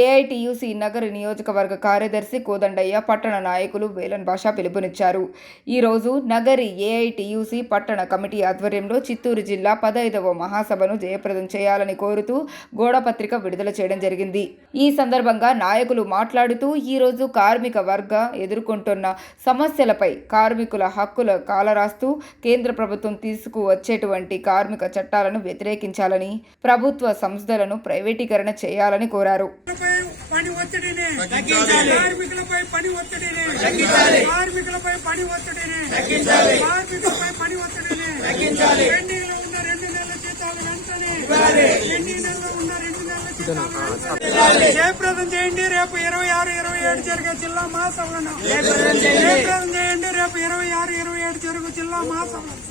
AITUC నగర నియోజకవర్గ కార్యదర్శి కోదండయ్య పట్టణ నాయకులు వేలన్ భాష పిలుపునిచ్చారు. ఈరోజు నగరి ఏఐటియుసి పట్టణ కమిటీ ఆధ్వర్యంలో చిత్తూరు జిల్లా పదైదవ మహాసభను జయప్రదం చేయాలని కోరుతూ గోడపత్రిక విడుదల చేయడం జరిగింది. ఈ సందర్భంగా నాయకులు మాట్లాడుతూ ఈరోజు కార్మిక వర్గ ఎదుర్కొంటున్న సమస్యలపై కార్మికుల హక్కుల కాలరాస్తూ కేంద్ర ప్రభుత్వం తీసుకువచ్చేటువంటి కార్మిక చట్టాలను వ్యతిరేకించాలని ప్రభుత్వ సంస్థలను ప్రైవేటీకరణ చేయాలని కోరారు. పని ఒత్తిడిని. తగ్గించాలి. కార్మికులపై పని ఒత్తిడిని. తగ్గించాలి. కార్మికులపై పని ఒత్తిడిని. తగ్గించాలి. కార్మికులపై పని ఒత్తిడిని. తగ్గించాలి. పెండింగ్లో ఉన్న రెండు నెలల జీతాలు వెంటనే పెండింగ్లో ఉన్న రెండు నెలల జీతాలు జయప్రదం చేయండి రేపు ఇరవై ఆరు ఇరవై ఏడు జరిగే జిల్లా మహాసభలను. జయప్రదం చేయండి. రేపు ఇరవై ఆరు ఇరవై ఏడు జరుగు జిల్లా మహాసభలను.